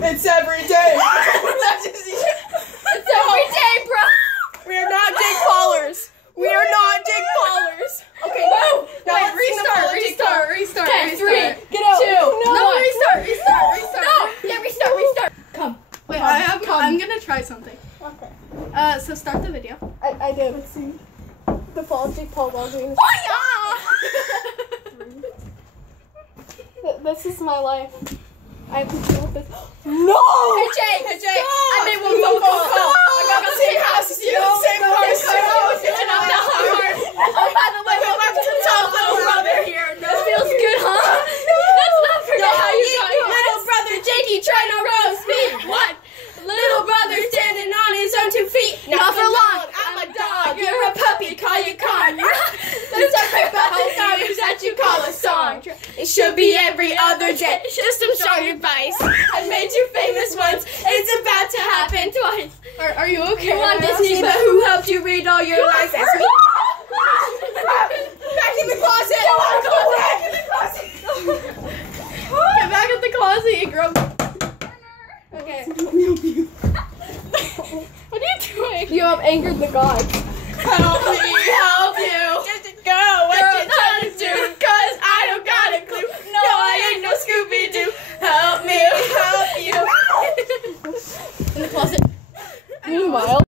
It's every day. It's every day, bro. We are not Jake Paulers. We are not Jake Paulers. Okay, no. Now let's Restart. Okay, 3, Get out. 2, No, restart. No, yeah, restart. Come. Wait, I'm gonna try something. Okay. So start the video. I did. Let's see. The fall of Jake Paul while doing this. This is my life. I have to deal with this. No! Hey, Jake. Hey, Jake. I made one phone call. I got the same house as you. Same car. Oh, by the way, welcome to the top, little brother here. That feels good, huh? Let's not forget how you got here. Little brother Jakey trying to roast me. What? Little brother standing on his own 2 feet. Not for long. I'm a dog. You're a puppy. Call you con. Let's talk about the songs that you call a song. It should be every other day. Just some song advice. I made you famous once. It's about to happen twice. Are you okay? You want Disney, but who helped you read all your lies? That's me. Back in the closet. Go back in the closet. Get back in the closet, you girl. Okay. What are you doing? You have angered the gods. Help me.